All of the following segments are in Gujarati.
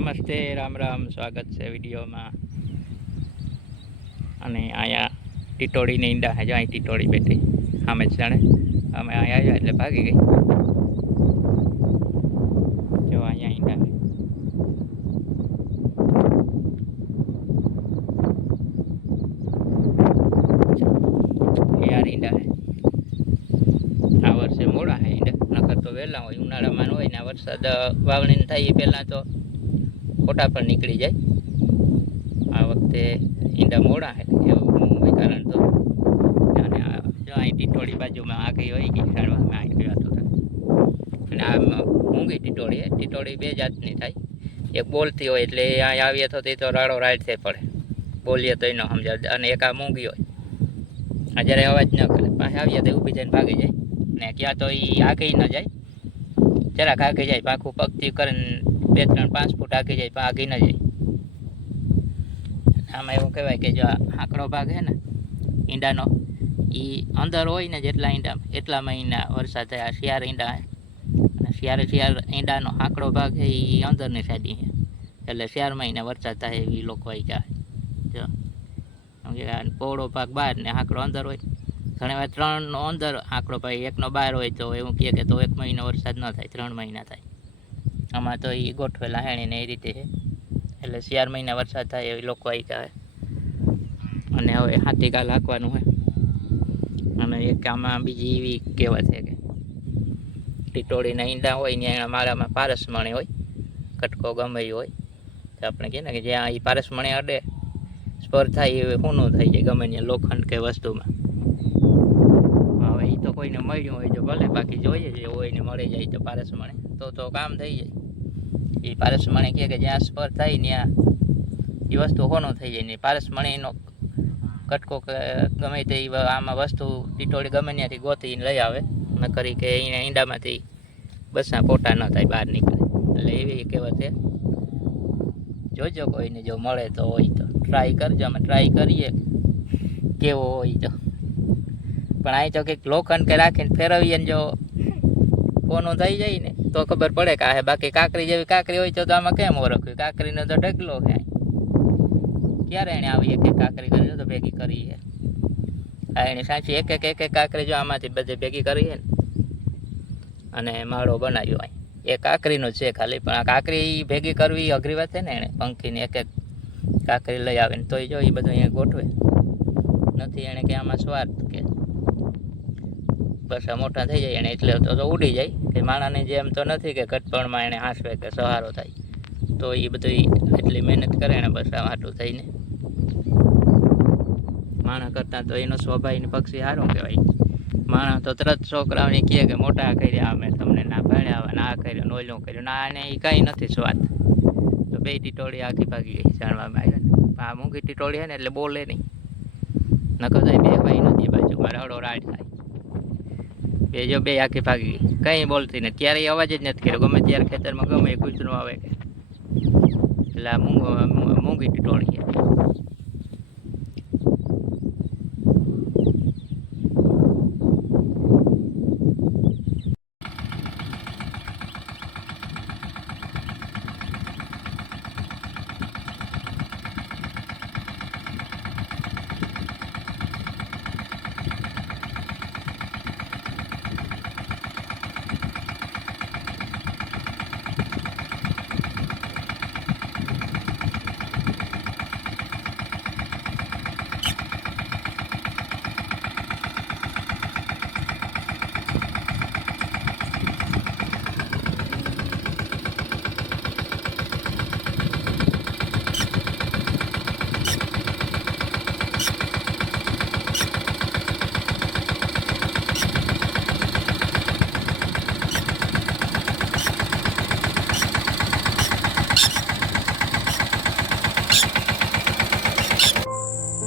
નમસ્તે, રામ રામ, સ્વાગત છે વિડીયોમાં. અને અહીંયા ટીટોળીની ઈંડા છે. જો અહીં ટીટોળી બેઠી સામે જ જાણે અમે અહીંયા આવ્યા એટલે ભાગી ગઈ. જો અહીંયા ઈંડા યાર ઈંડા છે. આ વર્ષે મોડા છે ઈંડા, નકર તો વહેલા હોય. ઉનાળામાં હોય ને વરસાદ વાવણી થાય એ પહેલાં તો ફોટા પર નીકળી જાય. આ વખતે ઈંડા મોડા છે એવું હોય કારણ તો. અને જો અહીં ટીટોળી બાજુમાં આગળ હોય ગઈ સાડવામાં અહીં ગયો હતો. અને આ મૂંગી ટીટોળી ટીટોળી બે જાતની થાય. એક બોલતી હોય એટલે અહીં આવીએ તો તે તો રાડો રાઈડ થઈ પડે, બોલીએ તો એનો સમજાય. અને એક આ મૂંગી હોય, આ જ્યારે અવાજ ન કરે પાસે આવીએ તો ઊભી જઈને ભાગી જાય. ને ક્યાં તો એ આગળ ન જાય, જરાક આગળ જાય, પાખું પગથી કરીને 2-3-5 ફૂટ આગળ જાય, પણ આગળ ન જાય. આમાં એવું કહેવાય કે જો આંકડો ભાગ છે ને ઈંડાનો, એ અંદર હોય ને જેટલા ઈંડા એટલામાં ઈંડા વરસાદ થાય. આ શિયાળ ઈંડા અને શિયાળ ઈંડાનો આંકડો ભાગ છે એ અંદરની સાઈડ છે, એટલે શિયાળમાં એને વરસાદ થાય એવી લોકો હોય કહે. જો પહોળો ભાગ બહાર ને આંકડો અંદર હોય. ઘણી વાર 3નો અંદર આંકડો ભાઈ 1નો બહાર હોય તો એવું કહે કે તો 1 મહિનો વરસાદ ન થાય, 3 મહિના થાય. આમાં તો એ ગોઠવેલા હેણીને એ રીતે છે, એટલે 4 મહિના વરસાદ થાય એવી લોકો અહીં કહે. અને હવે હાથી ગાલ હાંકવાનું હોય. અને એક આમાં બીજી એવી કહેવત છે કે ટીટોળીના ઈંડા હોય ને એના માળામાં પારસમણી હોય, કટકો ગમે એ હોય તો આપણે કહે ને કે જ્યાં એ પારસમણી અડે સ્પર થાય એ ઊનું થઈ જાય ગમે ત્યાં લોખંડ કે વસ્તુમાં. હવે એ તો કોઈને મળ્યું હોય તો ભલે, બાકી જોઈએ જે હોય ને મળી જાય તો પારસમણી તો કામ થઈ જાય. એ પારસમણી કહે કે જ્યાં સ્પર થાય ત્યાં એ વસ્તુ હોનું થઈ જાય. ને પારસમણીનો કટકો કે ગમે તે આમાં વસ્તુ ટીટોળી ગમે ત્યાંથી ગોતીને લઈ આવે, ન કરી કે અહીંયા ઈંડામાંથી બસના પોટા ન થાય, બહાર નીકળે. એટલે એવી કહેવત છે. જોજો કોઈને જો મળે તો હોય તો ટ્રાય કરજો. અમે ટ્રાય કરીએ કેવો હોય તો. પણ અહીં તો કંઈક લોખંડ કે રાખીને ફેરવીએ ને જો કોનું થઈ જાય ને તો ખબર પડે કે આ. બાકી કાંકરી જેવી કાંકરી હોય તો આમાં કેમ ઓળખ્યું? કાંકરીનો તો ઢગલો છે. ક્યારે એને આવીએ કે કાંકરી કરી તો ભેગી કરી છે. આ એની સાચી એક કાંકરી જો આમાંથી બધી ભેગી કરી છે ને અને માળો બનાવ્યો. અહીં એ કાંકરીનું છે ખાલી, પણ આ કાંકરી ભેગી કરવી અઘરી વાત છે ને. એણે પંખીને એક કાંકરી લઈ આવે ને તો જો એ બધું અહીંયા ગોઠવે નથી. એણે કે આમાં સ્વાર્થ કે બસ આ મોટા થઈ જાય એને એટલે તો ઉડી જાય. કે માણાની જેમ તો નથી કે ઘટપણમાં એને હાંસવે કે સહારો થાય. તો એ બધું એટલી મહેનત કરે ને બસ આ હાટું થઈને. માણા કરતાં તો એનો સ્વભાવને પક્ષી સારું કહેવાય. માણસ તો તરત છોકરાઓને કહે કે મોટા કર્યા અમે તમને ના ભણ્યા, ના કર્યું ને ઓલું કર્યું ના, અને એ કંઈ નથી સ્વાદ. તો બે ટીટોળી આખી ભાગી ગઈ જાણવામાં આવ્યા ને. આ મૂંગી ટીટોળી છે ને એટલે બોલે નહીં, નકર તો બે ભાઈ નથી બાજુમાં રડો રાડ થાય. બે આખી ભાગી ગઈ, કંઈ બોલતી નથી. ત્યારે અવાજ જ નથી કર્યો. ગમે ત્યારે ખેતરમાં ગમે કૂતરું આવે કે એટલે આ મૂંગી ટીટોળી છે.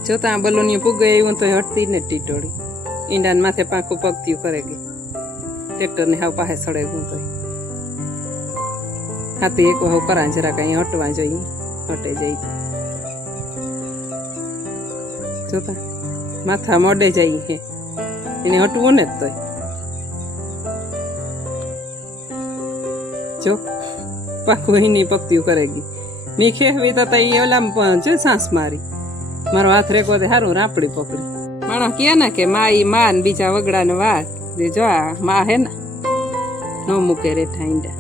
જોતા બલુની પુગે એવું તો હટતી ને ટીટોળી ઈંડાને માથે પાંખું પગથિયું કરે ગઈ. ટ્રેક્ટરને હાવ પાસે સડે ગયું તો હાથી એક હાવ કરા જરા કઈ હટવા જોઈએ, હટે જઈ જોતા માથા મોડે જાય હે એને હટવું ને તોય જો પાકું એની પક્તિયું કરે ગઈ. મી ખેવી તો એ ઓલામાં જો સાંસ મારી મારો હાથ રેકો તે સારું રાપડી પકડી માણસ કહે ને કે મા ઈ માં ને બીજા વગડા ને વાત જે જો આ માં હે ને નો મૂકે રેઠા ઈંડા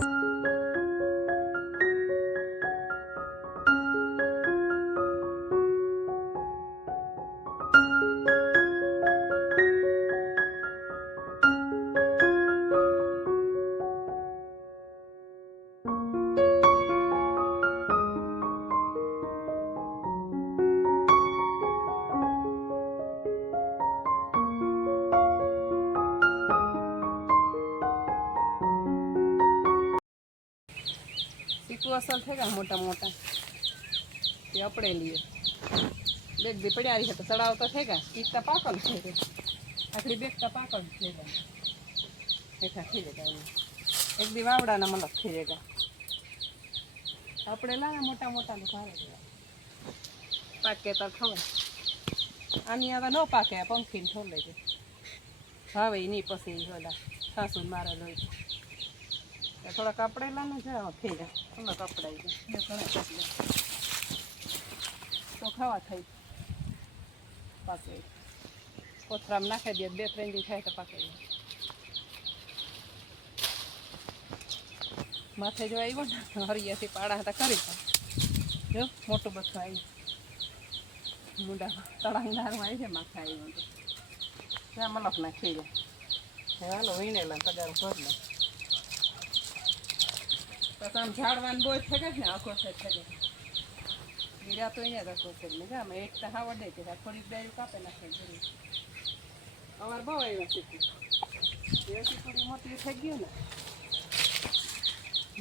सीकू असल थे मोटा मोटा ये अपड़े लिए बेग भी पड़ा रही है तो चढ़ाव तो थे कीकता पाकल थे आखिरी बेगता पाकल थे ऐसा थे एक दी वावड़ा ना मलक थे अपड़े ला मोटा मोटा भावे पाके तो खबर आनी आवा न पाके पंखी ने ठोल लेजे भावे नहीं पसी होला सासू मारे लोई थोड़ा कपड़े लाने जाओ थी जाए थोड़ा कपड़ा तो खावा थी पाके कोथरा में नाखे दिए 2-3 दी थाय तो पाके माथे जो आव्यो ने हरियाथी पाड़ा हता करी जो मोटो बथो आई मुंडा तड़ंगदार में आई छे माथे आव्यो तो त्या मलक नाखी जाए हालो वीणेला तगार भर ले तो आम झाड़वान बोझ थे ने आखो से थे मीरा तो अँ रखो से मजा में एक तहा वडे थे थोड़ी देर कापे नाखे जरूर अवार बहु आव्या सीखी ये थोड़ी मोटी थी गई ने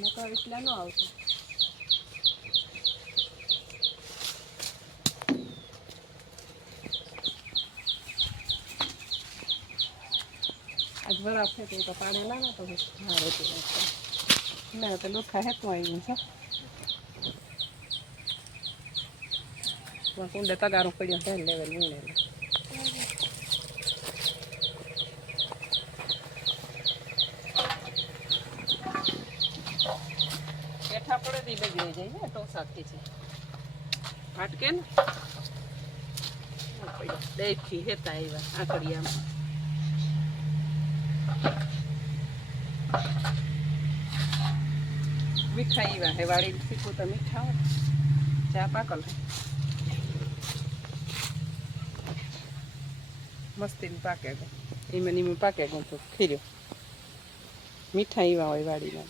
नका એટલા ન આવતું आज बराबर थे तो पानी लाना तो हाँ रहती मैं तो लोग खाए तो आई है कुंडे तगारों पड़ियों है लेवल नहीं बैठा पड़े दी बगड़ी जाइए तो साथी से फाटके न देखी हेता आया आकड़िया में मीठा आया है वाड़ी सीखू तो मीठा हो चा पाकल है मस्ती में पाके इमनी में पाके तो खीरो मीठा आया हो वाड़ी में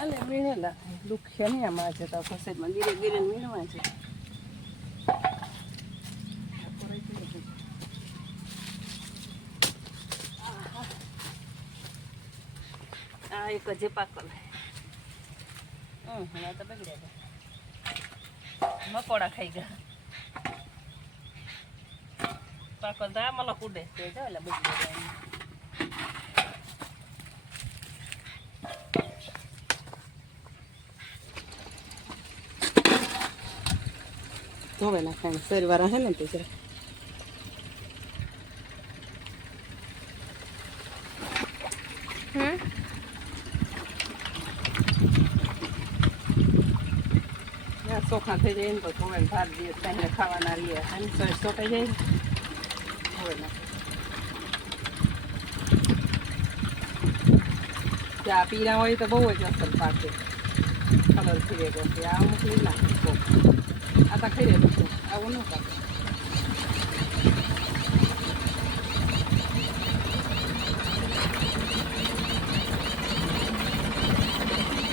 अले वीणेला दुख्या नहीं आम आज तो फसेल में धीरे धीरे वीणवा है आ एक जे पाकल है तो बगड़े मकोड़ा खाई गया पाकल तो मलक उड़े जाए बगड़े धोवे नाखा शरीर वाला है ना तो जरा ચોખા થઈ જાય ને તો ધોવે ભાત દઈએ ત્યાં ખાવાના રહીએ અને સરસ ચોટાઈ જાય ધોવે નાખે ચા પીરા હોય તો બહુ જ અસર પાકે કલર થઈ ગયો આ મોકલી નાખે આ તો ખાઈ રહ્યો આવું ન પાકે